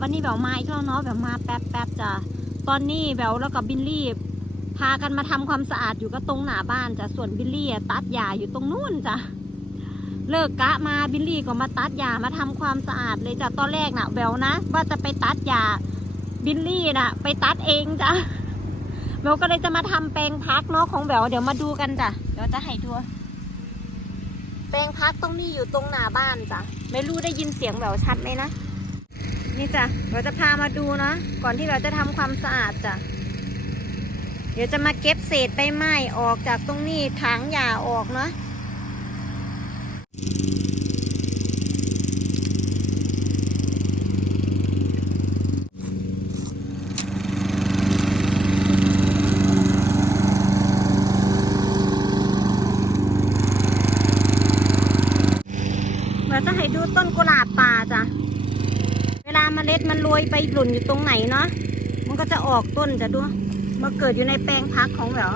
วันนี้แววมาอีกแล้วเนาะแววมาแป๊บแป๊บจ้ะตอนนี้แววแล้วกับบิลลี่ พากันมาทำความสะอาดอยู่ก็ตรงหน้าบ้านจ้ะส่วนบิลลี่อะตัดหญ้าอยู่ตรงนู้นจ้ะเลิกกะมาบิลลี่ก็มาตัดหญ้ามาทำความสะอาดเลยจ้ะตอนแรกน่ะแววนะ ว่าจะไปตัดหญ้าบิลลี่น่ะ ไปตัดเองจ้ะแววก็เลยจะมาทำแปลงพักเนาะของแววเดี๋ยวมาดูกันจ้ะเดี๋ยวจะให้ดูแปลงพักตรงนี้อยู่ตรงหน้าบ้านจ้ะไม่รู้ได้ยินเสียงแววชัดไหมนะ นี่จ้ะเราจะพามาดูเนาะก่อนที่เราจะทำความสะอาดจ้ะเดี๋ยวจะมาเก็บเศษใบไม้ออกจากตรงนี้ถางหญ้าออกเนาะเราจะให้ดูต้นกุหลาบป่าจ้ะ เวลาเมล็ดมันโรยไปหล่นอยู่ตรงไหนเนาะมันก็จะออกต้นจะดูมาเกิดอยู่ในแปลงพักของเหรอ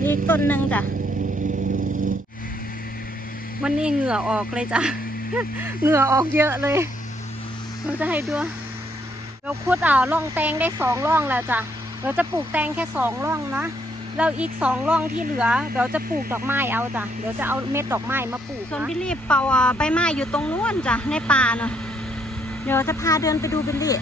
นี่อีกต้นหนึ่งจ้ะวันนี้เหงื่อออกเลยจ้ะ เหงื่อออกเยอะเลยเราจะให้ดูเราคุดอ่าร่องแตงได้สองร่องแล้วจ้ะเราจะปลูกแตงแค่สองร่องนะเราอีกสองร่องที่เหลือเดี๋ยวจะปลูกดอกไม้เอาจ้ะเดี๋ยวจะเอาเม็ดดอกไม้มาปลูกส่วนบิลลี่เป่าใบไม้อยู่ตรงนู้นจ้ะในป่าเนาะ เดี๋ยวจะพาเดินไปดูเบลลี่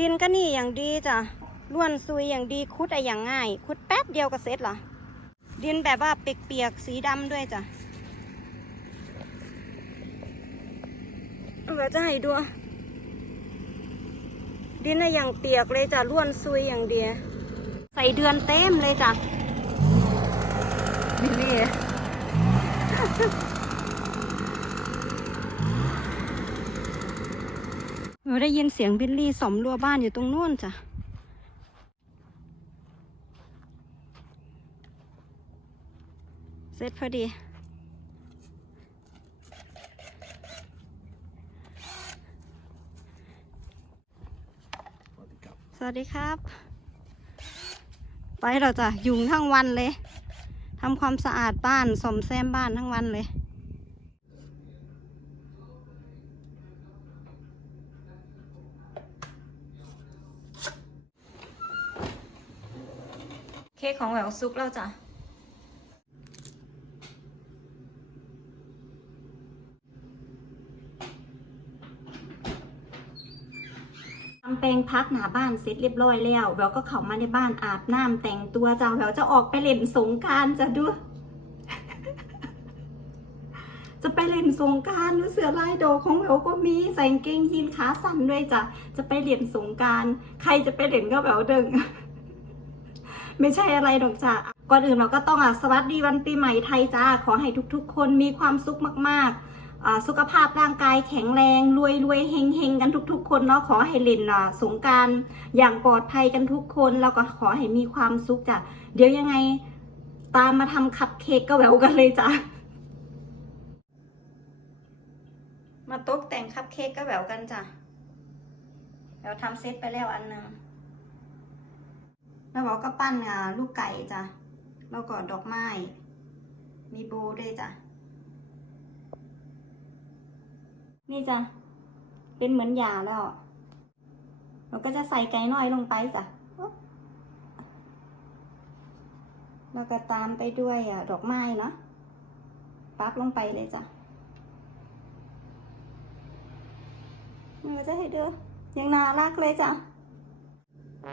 ดินก็นี่อย่างดีจ้ะล้วนซุยอย่างดีคุดอะอย่างง่าย คุดแป๊บเดียวก็เสร็จละดินแบบว่าเปียกๆสีดำด้วยจ้ะเราจะให้ดูดินอะอย่างเปียกเลยจ้ะล้วนซุยอย่างเดียวใส่เดือนเต็มเลยจ้ะบิ เราได้ยินเสียงบิลลี่สมรัวบ้านอยู่ตรงนู้นจ้ะ เสร็จพอดีสวัสดีครับ ไปเราจะยุงทั้งวันเลยทำความสะอาดบ้านสมแซมบ้านทั้งวันเลย ของแหววซุกแล้วจ้ะทำแปลงพักหน้าบ้านเสร็จเรียบร้อยแล้วแววก็เข้ามาในบ้านอาบน้ำแต่งตัวจ้าแววจะออกไปเล่นสงการจะดู จะไปเล่นสงกรารเสือลายดอกของแววก็มีใส่เกงยีนขาสั้นด้วยจ้ะจะไปเล่นสงการใครจะไปเล่นก็แววเดิง ไม่ใช่อะไรดอกจ้ะก่อนอื่นเราก็ต้องอะสวัสดีวันปีใหม่ไทยจ้าขอให้ทุกๆ คนมีความสุขมากๆอ่าสุขภาพร่างกายแข็งแรงรวยรวยเฮงเฮงกันทุก ๆ คนเนาะขอให้เล่นอะสงการอย่างปลอดภัยกันทุกคนแล้วก็ขอให้มีความสุขจ้ะเดี๋ยวยังไงตามมาทำคัพเค้กก็แววกันเลยจ้ะมาตกแต่งคัพเค้กก็แววกันจ้ะเดี๋ยวทำเซตไปแล้วอันหนึง แล้วเราก็ปั้นลูกไก่จ้ะแล้วก็ดอกไม้ มีโบด้วยจ้ะ นี่จ้ะ เป็นเหมือนยาแล้วเราก็จะใส่ไก่น้อยลงไปจ้ะ แล้วก็ตามไปด้วยดอกไม้เนาะปักลงไปเลยจ้ะมันก็จะให้ดูยังน่ารักเลยจ้ะ เรา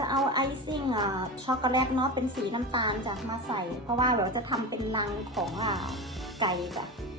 จะเอาไอซิ่งช็อกโกแลตเนาะเป็นสีน้ำตาลจากมาใส่ เพราะว่าเราจะทำเป็นลังของไก่จ้ะ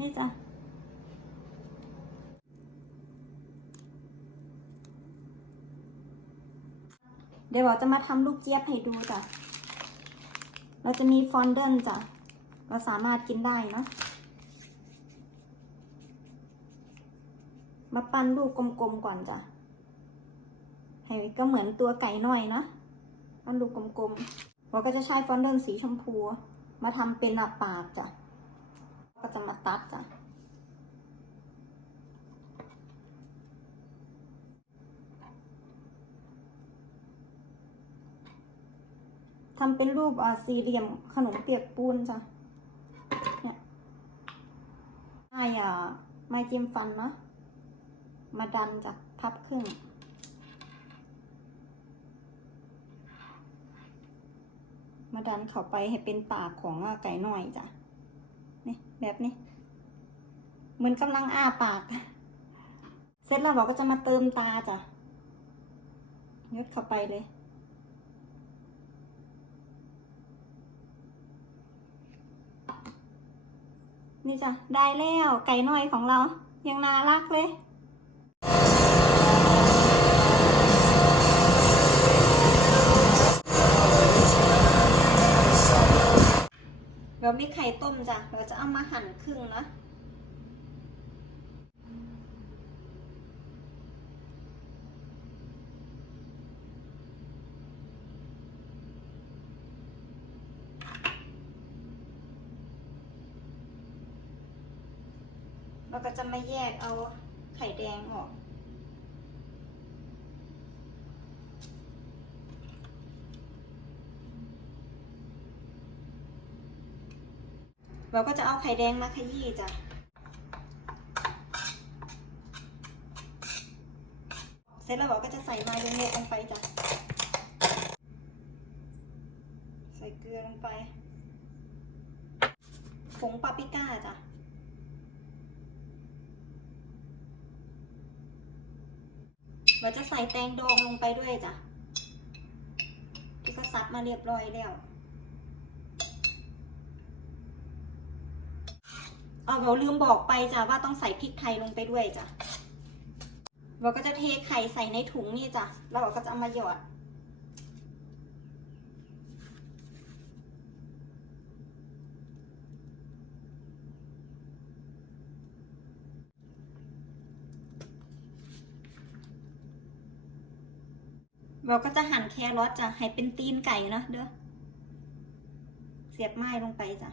นี่จ้ะเดี๋ยวเราจะมาทำลูกเจี๊ยบให้ดูจ้ะ เราจะมีฟอนเดนจ้ะ เราสามารถกินได้เนะมาปั้นลูกกลมๆก่อนจ้ะ ให้ก็เหมือนตัวไก่น้อยเนะปั้นลูกกลมๆเราก็จะใช้ฟอนเดนสีชมพู มาทำเป็นหน้าปากจ้ะ ก็จะมาตัดจ้ะทำเป็นรูปสี่เหลี่ยมขนมเปียกปูนจ้ะ เนี่ยไม้อ่าไม้จิ้มฟันเนาะ มาดันจ้ะพับครึ่ง มาดันเข้าไปให้เป็นปากของไก่น้อยจ้ะ แบบนี้ เหมือนกำลังอ้าปาก เสร็จแล้วเราก็จะมาเติมตาจ้ะยดเข้าไปเลย นี่จ้ะ ได้แล้วไก่น้อยของเรา ยังน่ารักเลย เรามีไข่ต้มจ้ะ เราจะเอามาหั่นครึ่งนะ เราก็จะมาแยกเอาไข่แดงออก เราก็จะเอาไข่แดงมาขยี้จ้ะเสร็จแล้วเราก็จะใส่มายองเนสลงไปจ้ะใส่เกลือลงไปผงปาปริก้าจ้ะเราจะใส่แตงดองลงไปด้วยจ้ะที่ก็ซับมาเรียบร้อยแล้ว เราลืมบอกไปจ้ะว่าต้องใส่พริกไทยลงไปด้วยจ้ะเราก็จะเทไข่ใส่ในถุงนี่จ้ะแล้วเราก็จะเอามาหยอด เราก็จะหั่นแครอทจ้ะให้เป็นตีนไก่นะเด้อเสียบไม้ลงไปจ้ะ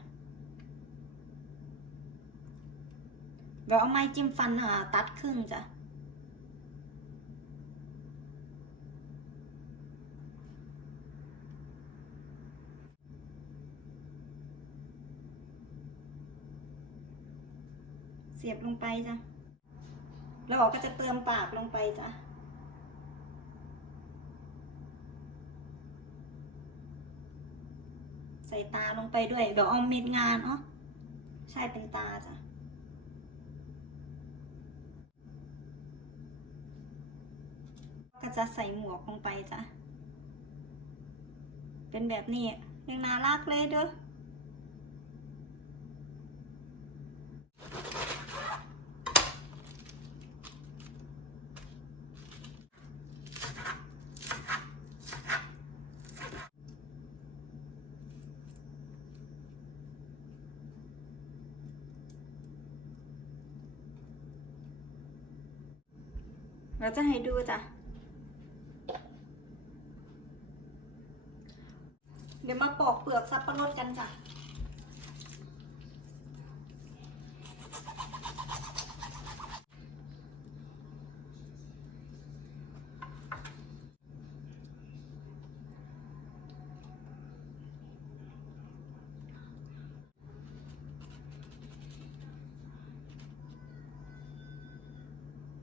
เราเอาไม้จิ้มฟันหาตัดครึ่งจ้ะ เสียบลงไปจ้ะ แล้วเราก็จะเติมปากลงไปจ้ะใส่ตาลงไปด้วย เดี๋ยวเอาเม็ดงานเนาะใช่เป็นตาจ้ะ ก็จะใส่หมวกลงไปจ้ะ เป็นแบบนี้ยังน่ารักเลยเด้อเราจะให้ดูจ้ะ ปลือกสับปะรดกันจ้ะ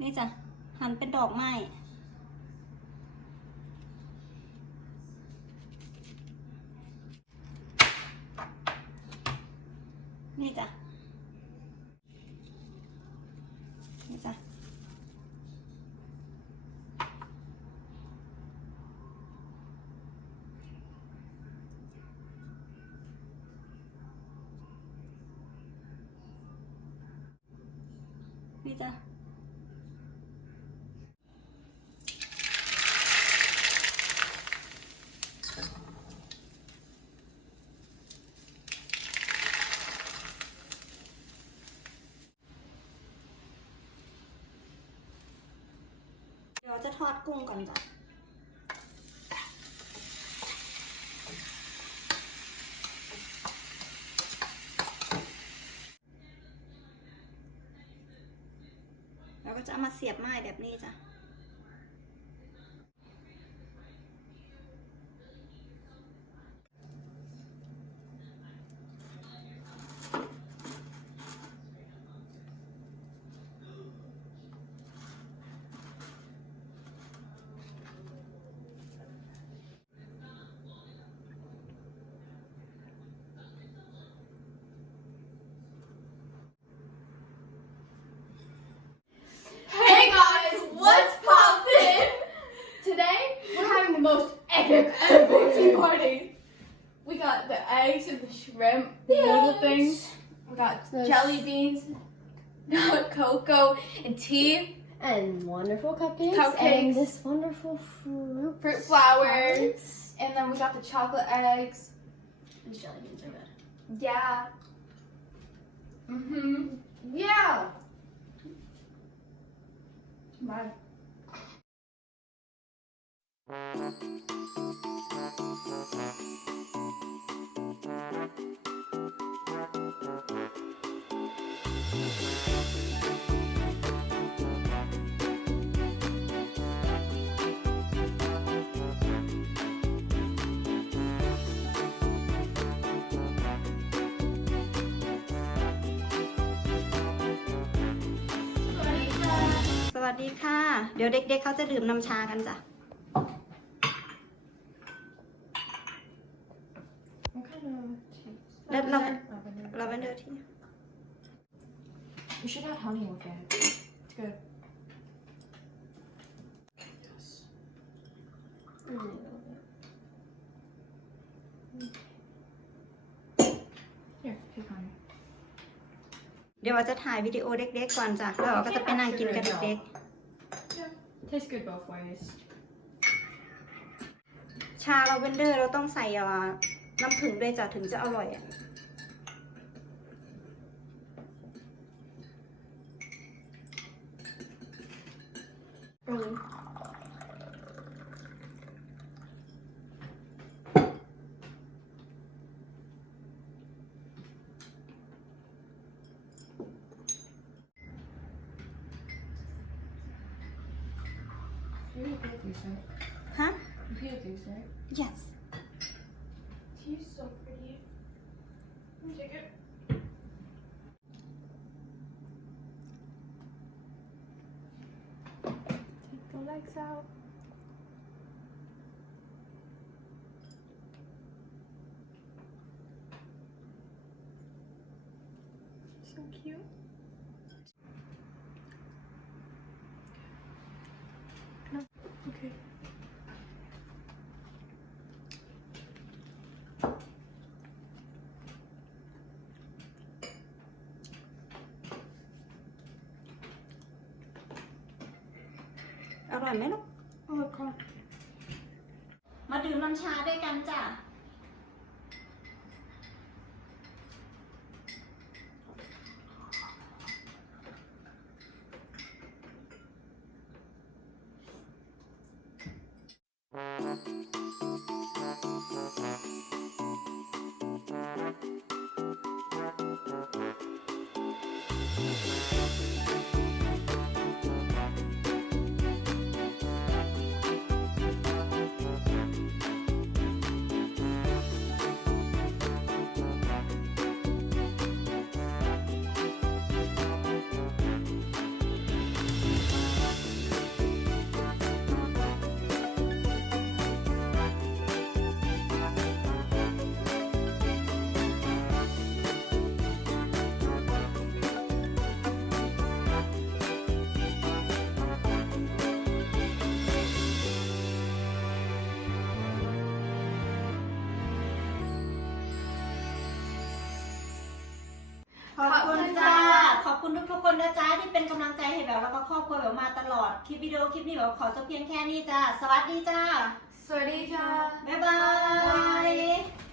นี่จ้ะหั่นเป็นดอกไม้ นี่จ้ะนี่จ้ะ นี่จ้ะ เดี๋ยวจะทอด กุ้งก่อนจ้ะแล้วก็จะเอามาเสียบไม้แบบนี้จ้ะ shrimp, little things. We got The jelly beans, cocoa and tea, and wonderful cupcakes, Cupcakes. and this wonderful fruit fruit flowers, flowers. and then we got the chocolate eggs. These jelly beans are good. Yeah. Mhm. Yeah. Bye. วัสดีค่ะ เดี๋ยวเด็กๆเขาจะดื่มน้ำชากันจ้ะ What kind of tea? Red lavender. Lavender. ลาเวนเดอร์ที่ You should have honey with it. It's good. Here, take honey. เดี๋ยวเราจะถ่ายวิดีโอเด็กๆก่อนจ้ะแล้วเราก็จะไปนั่งกินกับเด็ก Tastes good both ways. ๆ ชาลาเวนเดอร์เราต้องใส่อ่าน้ำผึ้งด้วยจ้ะถึงจะอร่อยอะ Early. Take the legs out. So cute. อร่อยไหมลูก Oh, look. oh. มาดื่มน้ำชาด้วยกันจ้ะ คุณทุกๆคนนะจ้าที่เป็นกำลังใจให้แบบแล้วก็ครอบครัวแบบมาตลอดคลิปวิดีโอคลิปนี้แบบขอจบเพียงแค่นี้จ้าสวัสดีจ้า Sweaty บ๊ายบาย